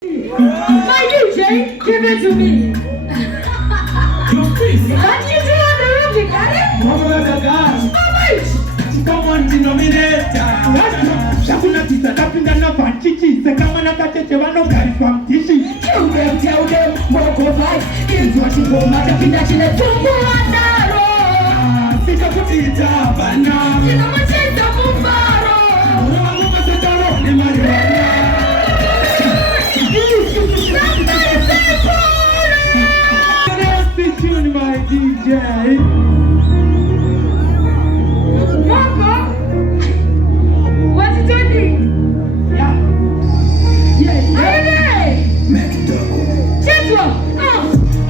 My DJ, give it to me. What you do on the room, you got it? Alright. Come on, denominator. Shakuna tisa tapinda na panchichi. Sekama na kacheche wano guys from Tishi. Tell them, Mogo Vybes is what you go. Matapinda chile tumbo andaro. Sika kutita bana. Chino macheta mumbaro. Mama setaro ni marijuana. Somebody say party. Nasty tune, my DJ. Mogo, what you doing? Yeah. Hey! Chetwa,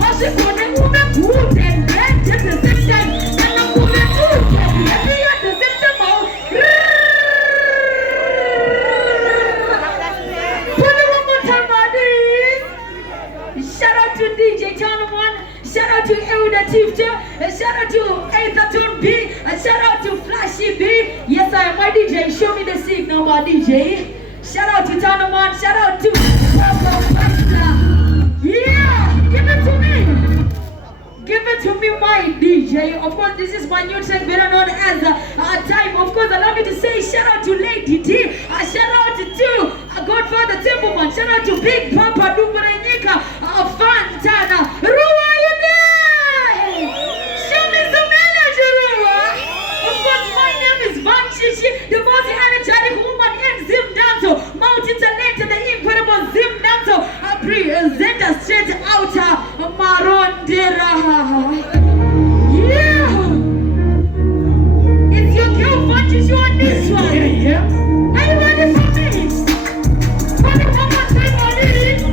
how's it going? Move good and bad at the same time. And I'm moving good and happy at the same time. Put it one more time, buddy. Shout out to Deejay Tanaman. Shout out to Tifta. Shout out to Eyetal B. Shout out to Flashy B. Yes, I am my DJ. Show me the signal, my DJ. Shout out to Tanaman. Shout out to yeah, give it to me. Give it to me, my DJ. Of course, this is my new track, better known as Time. Of course, allow me to say shout out to Lady Dee. Shout out to Godfather Templeman. Shout out to Big Papa Ngwere Fantana. Ruwa, you there? Show me some energy, Ruwa. Of course, my name is Chichy, the most energetic woman in Zimdancehall, multi-talented, the incredible Zimdancehall. I present a straight outer Marondera. Yeah, it's your girl Chichy on this one. Yeah. Are you ready for me? One more time, buddy.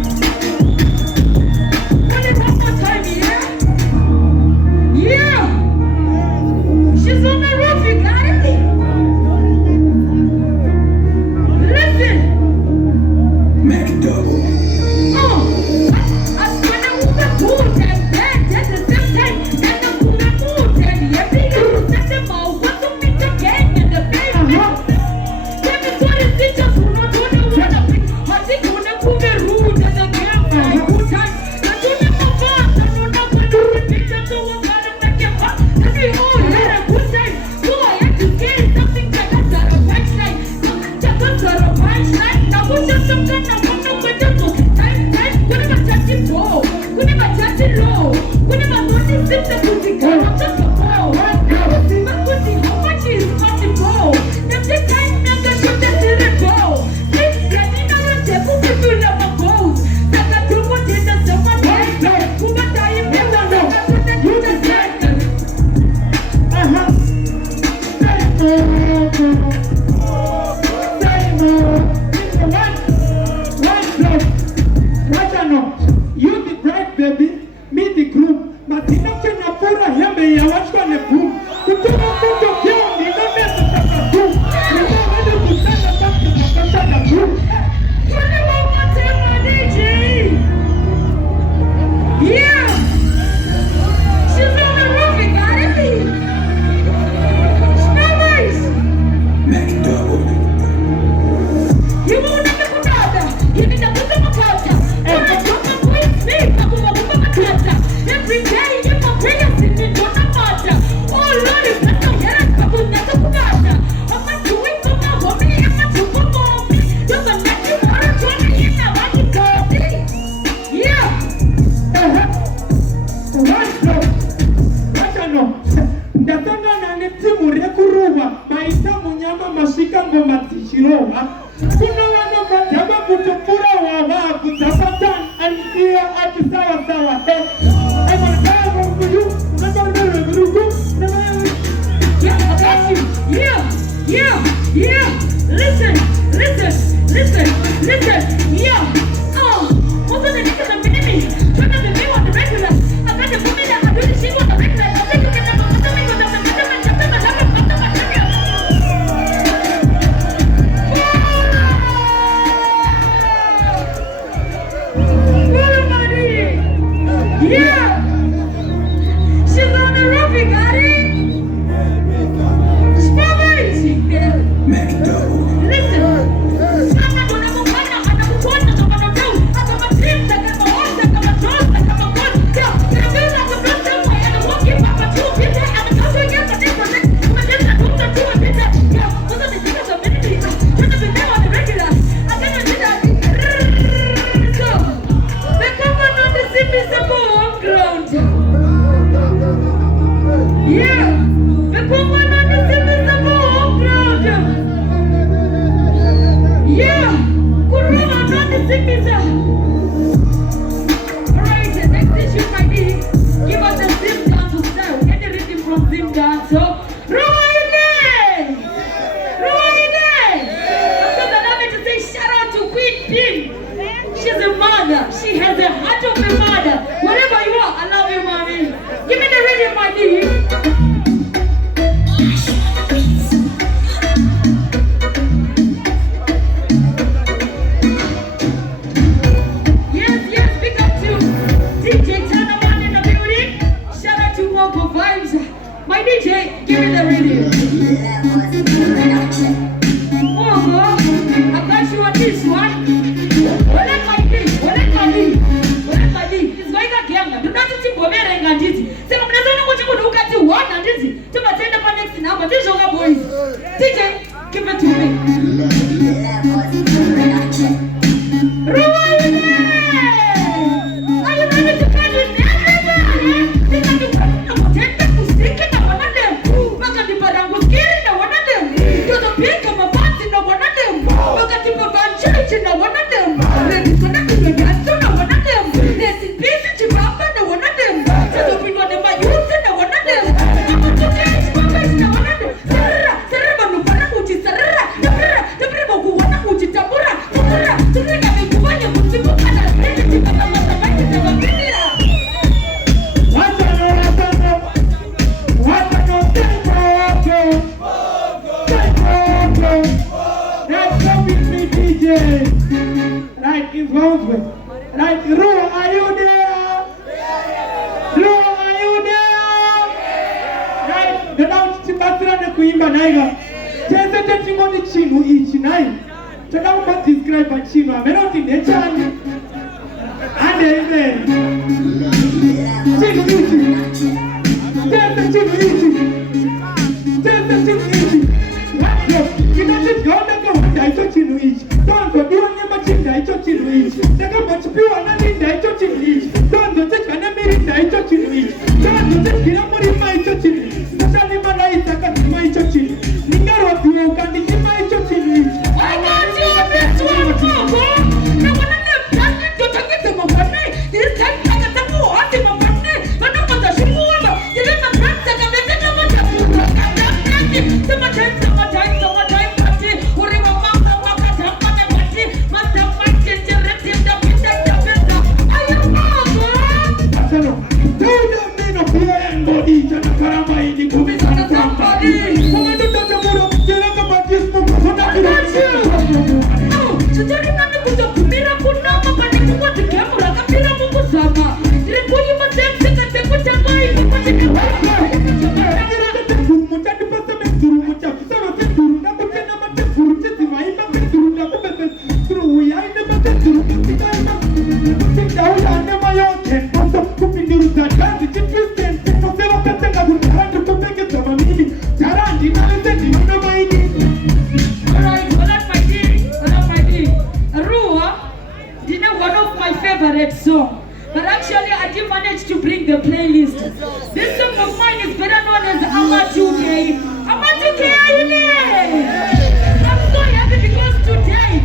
mother. She has a heart of a mother. Wherever you are, I love you, mommy. Give me the rhythm, my dear. Yes, big up to Deejay Tanaman in the building. Shout out to Mogo Vybes. My DJ, give me the rhythm. Mogo, I got you on this one. What am I doing? It's going again. Do not think we're very angry. Say, I'm not going to look at you. What? And this is to attend the next number. This is our boys. DJ, give it to me. Ruwa, are you ready to play with everybody? This is the one that will take them to stick in the one of them. Look at the Barango skin in the one of them. To the pink of a party in the one of them. Look at the Church in the one of them. Let's connect to the dance in the one of them. Let's in peace in Zimbabwe in the one of them. So the people in my youth in the one of them. I'm going to dance for guys in the one of them. Sarra, Banupana Uchi, Sarra, the Primo Kuana Uchi, Tabura, Tabura, to bring up a Kubanya Mutsimu and a Trinity of the Mathematics of a Pinilla. Right, involvement. Right, Ruwa, are you there? Ruwa, are you there? Right, the down Chipatra and Kuimba Naiga. Chesa Chimoni Chinu each night. So now what describe a Chino? I'm not in the chan. And then Chinu each. Chesa Chinu each. Chesa Chinu each. What? You don't just go and go. I thought you knew each. Don't go do any much in the church in each. They got much people and in the church in each. Don't go take an American in the church in each. Don't go take Kinamuri in my church in each. Especially when I take my church in each. Ningaro of you can be in my church in each. I got you a bit to one more. No one of them planted to take it to my family. This time I got the more out in my family. But no one does you over. You let my friends take a visit of my church. Summertime. Song, but actually I did manage to bring the playlist. This song of mine is better known as Amatuke. Amatuke, are you there? I'm so happy because today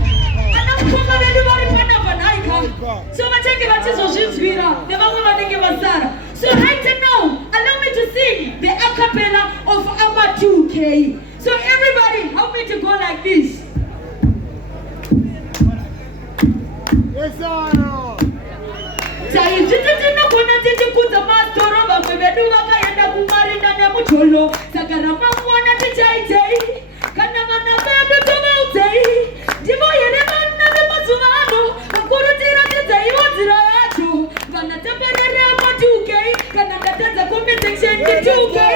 I'm coming everybody so much so right now, allow me to sing the a cappella of Amatuke. So everybody, help me to go like this. Yes, sir. Sai jitijina kuna tijikuta mastoro babebeduwa kayenda kumari ndani ya mcholo sakara mamwana tichaitei kana mana bebe tumautei divo yere manna bepasumano akurutira tizai wazira yacho vana teperere Amatuke kana ndateza kumitection Amatuke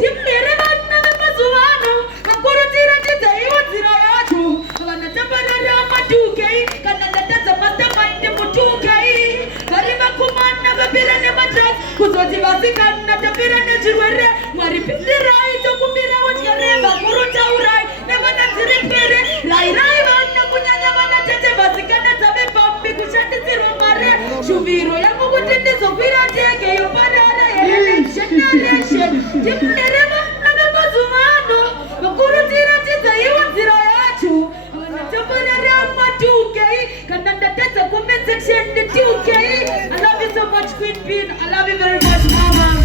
divo yere manna bepasumano akurutira tizai wazira yacho vana teperere Amatuke kana ndateza mastermind Amatuke Karima kumana babirane MadFlexx kuzoti vasikana tapirane chirwere maripitirai tokumbira wachireva kuruta urai nevana dziripere rai vana kunyanya vana tete vasikana dzavepambi kushandisirwa mare shumiro yangu kuti ndizokwira ndege yoparara generation timurere vana vemazuvano vakurutira tidzaiwa nzira yacho vana taparare Amatuke kana ndatedza comment section 2K. I love you so much, Queen Bean. I love you very much, Mama.